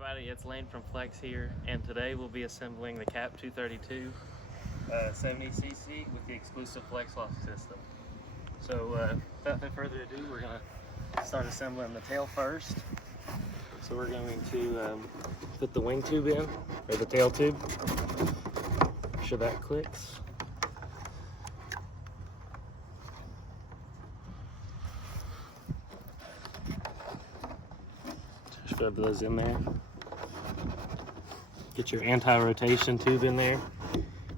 everybody, it's Lane from Flex here, and today we'll be assembling the Cap 232 70cc with the exclusive FlexLocks system. So without no further ado, we're going to start assembling the tail first. So we're going to put the wing tube in, or the tail tube. Make sure that clicks. Just rub those in there. Get your anti-rotation tube in there.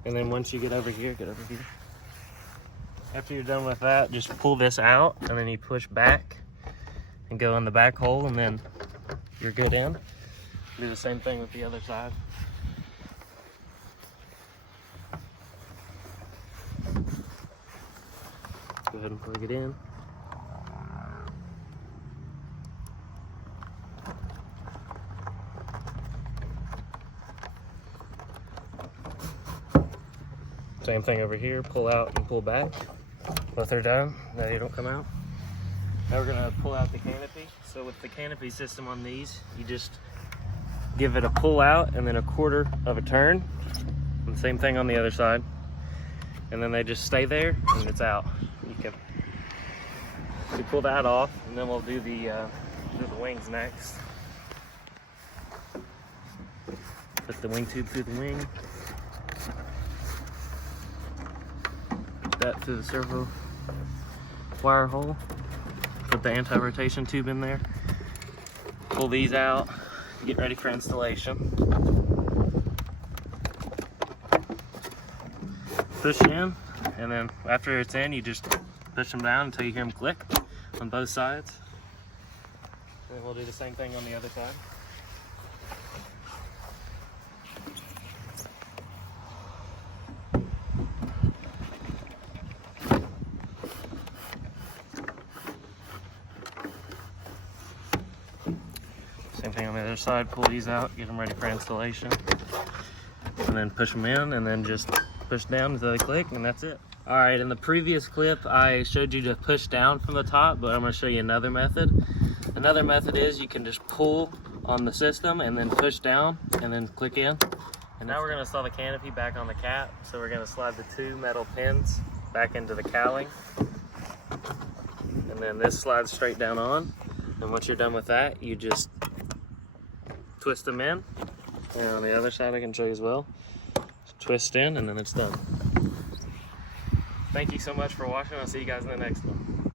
And then once you get over here, After you're done with that, just pull this out and then you push back and go in the back hole, and then you're good in. Do the same thing with the other side. Go ahead and plug it in. Same thing over here, pull out and pull back. Both are done, now they don't come out. Now we're gonna pull out the canopy. So with the canopy system on these, you just give it a pull out and then a quarter of a turn. And same thing on the other side. And then they just stay there and it's out. You pull that off, and then we'll do the wings next. Put the wing tube through the wing. That through the servo wire hole. Put the anti-rotation tube in there. Pull these out. Get ready for installation. Push in, and then after it's in, you just push them down until you hear them click on both sides. And we'll do the same thing on the other side. Same thing on the other side, pull these out, get them ready for installation. And then push them in, and then just push down until they click, and that's it. All right, in the previous clip, I showed you to push down from the top, but I'm gonna show you another method. Another method is you can just pull on the system and then push down and then click in. And now we're gonna install the canopy back on the cap. So we're gonna slide the two metal pins back into the cowling. And then this slides straight down on. And once you're done with that, you just twist them in. And on the other side, I can show you as well. Just twist in, and then it's done. Thank you so much for watching. I'll see you guys in the next one.